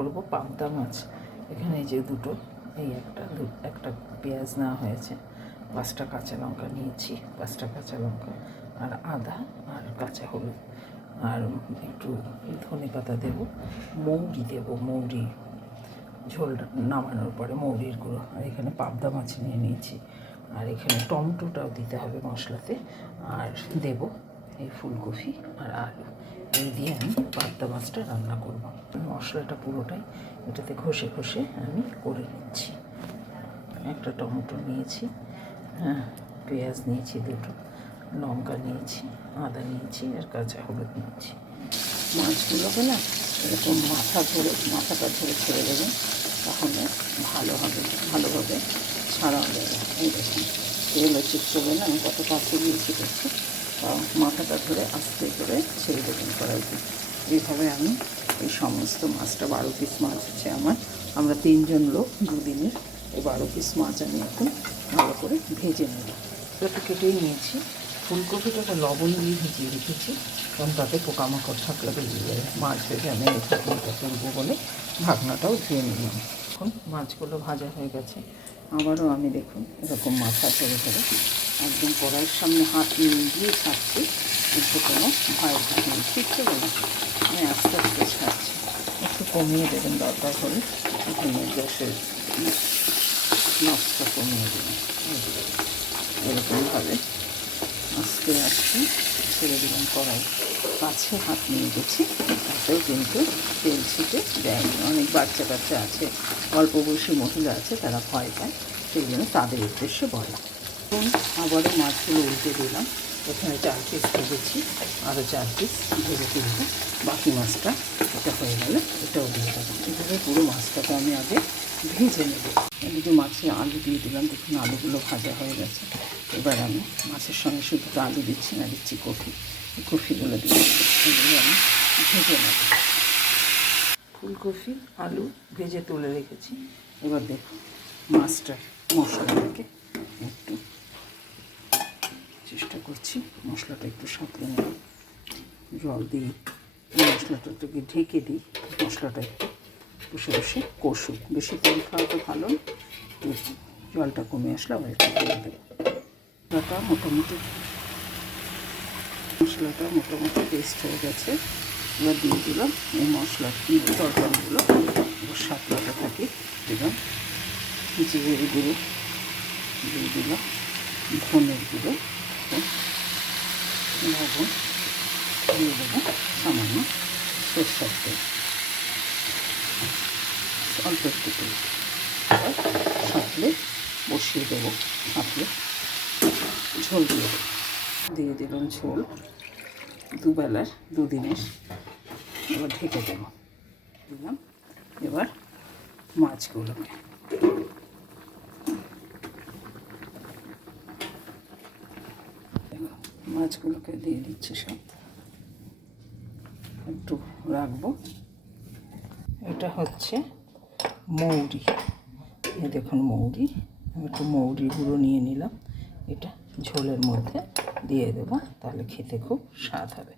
করব পাবদা মাছ। এখানে এই যে দুটো, এই একটা একটা পেঁয়াজ নেওয়া হয়েছে, পাঁচটা কাঁচা লঙ্কা নিয়েছি, পাঁচটা কাঁচা লঙ্কা, আর আদা, আর কাঁচা হলুদ। আর একটু ধনে পাতা দেবো, মৌরি দেবো, মৌরি। ঝোল নামানোর পরে মৌরির গুঁড়ো। আর এখানে পাবদা মাছ নিয়ে নিয়েছি। আর এখানে টমেটোটাও দিতে হবে মশলাতে। আর দেব এই ফুলকপি আর আলু। এই দিয়ে আমি পাবদা মাছটা রান্না করব। মশলাটা পুরোটাই এটাতে ঘষে ঘষে আমি করে নিচ্ছি। একটা টমেটো নিয়েছি হ্যাঁ পেঁয়াজ নিয়েছি দুটো, লঙ্কা নিয়েছি, আদা নিয়েছি আর কাঁচা হলুদ নিয়েছি। মাছগুলোকে না এরকম মাথা ধরে, মাথাটা ধরে ছেড়ে দেবেন তাহলে ভালো হবে, ভালোভাবে ছাড়া যাবে এই দেখুন তেলও চিপকবে না আমি কত কাছে দিয়েছি দেখছি মাথাটা ধরে আস্তে করে ছেড়ে দেবেন কড়াইতে। এইভাবে আমি এই সমস্ত মাছটা বারো পিস মাছ আছে আমার। আমরা তিনজন লোক দুদিনের এই বারো পিস মাছ আমি এখন ভালো করে ভেজে নেব। এটা কেটেই নিয়েছি। ফুলকপিটাকে লবণ দিয়ে ভিজিয়ে রেখেছি, কারণ তাতে পোকামাকড় থাকলে বেরিয়ে যাবে মাছ ভেজে আমি ফুলটা তুলবো বলে ঢাকনাটাও ধুয়ে নিলাম। এখন মাছগুলো ভাজা হয়ে গেছে। আবারও আমি দেখুন এরকম মাথা ধরে ধরে একদম কড়াইয়ের সামনে হাত নিয়ে দিয়ে ছাড়ছি। কিন্তু কোনো ভয় নেই। ঠিকছে বলছি আমি আস্তে আস্তে ছাড়ছি। একটু কমিয়ে দেবেন দরকার হলে। এখানে গ্যাসের নষ্ট কমিয়ে দেবেন। এরকমভাবে আস্তে আস্তে ছেড়ে দিলাম কড়াই। কাছে হাত নিয়ে গেছি। তাতেও কিন্তু তেল ছিটে দেয়নি। অনেক বাচ্চা কাচ্চা আছে, অল্প বয়সী মহিলা আছে, তারা ভয় পায়। সেই জন্য তাদের উদ্দেশ্যে বলা। আবারও মাছগুলো উল্টে দিলাম। এখানে চার পিস ভেজেছি আরও চার পিস ভেজে তুলবো বাকি মাছটা এটা হয়ে গেলে এটাও দিয়ে দেবো। এভাবে পুরো মাছটাকে আমি আগে ভেজে নেব। এদিকে মাছে আলু দিয়ে দিলাম, দেখুন আলুগুলো ভাজা হয়ে গেছে। এবার আমি মাছের সঙ্গে শুধু আলু দিচ্ছি, না দিচ্ছি কফি। কফিগুলো দিয়ে। এগুলো আমি ভেজে নেব। ফুলকপি, আলু ভেজে তুলে রেখেছি। এবার দেখুন মাছটা মশলাটাকে একটু চেষ্টা করছি, মশলাটা একটু সাঁতলে নেব। জল দিই মশলাটাকে ঢেকে দিই, মশলাটা একটু বসে বসে কষুক। বেশি করে খাওয়া তো ভালো জলটা কমে আসলে আবার একটু দেবো। মশলাটা মোটামুটি মশলাটা মোটামুটি পেস্ট হয়ে গেছে। এবার দিয়ে দিলাম এই মশলা তরকারিগুলো। সাতলাটা থাকি, দিলাম। জিরের গুঁড়ো দিয়ে দিলাম, ধনের গুঁড়ো। লবণ দিয়ে দেবো সামান্য সরষার তেল। অল্প একটু তেল। সাঁতলে বসিয়ে দেবো, সাঁতলে। ঝোল দিয়ে দেবো। দিয়ে দিলাম ঝোল। দুবেলার, দুদিনের। এবার ঢেকে দেবো। দিলাম। এবার মাছগুলোকে। মাছগুলোকে দিয়ে দিচ্ছি সব। একটু রাখব। এটা হচ্ছে মৌরি। এই দেখুন মৌরি। আমি একটু মৌরি গুঁড়ো নিয়ে নিলাম। এটা ঝোলের মধ্যে দিয়ে দেবো। তাহলে খেতে খুব স্বাদ হবে।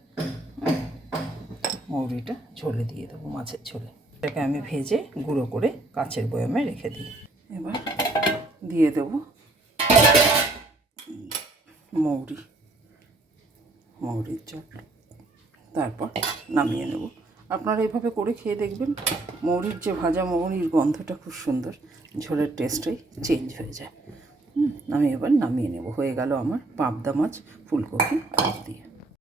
মৌরিটা ঝোলে দিয়ে দেবো, মাছের ঝোলে। এটাকে আমি ভেজে গুঁড়ো করে কাচের বয়ামে রেখে দিই। এবার দিয়ে দেবো মৌরি। মৌরির জল তারপর নামিয়ে নেব। আপনারা এভাবে করে খেয়ে দেখবেন মৌরির যে ভাজা মৌরির গন্ধটা খুব সুন্দর, ঝোলের টেস্টটাই চেঞ্জ হয়ে যায়। আমি এবার নামিয়ে নেব। হয়ে গেল আমার পাবদা মাছ, ফুলকপি দিয়ে।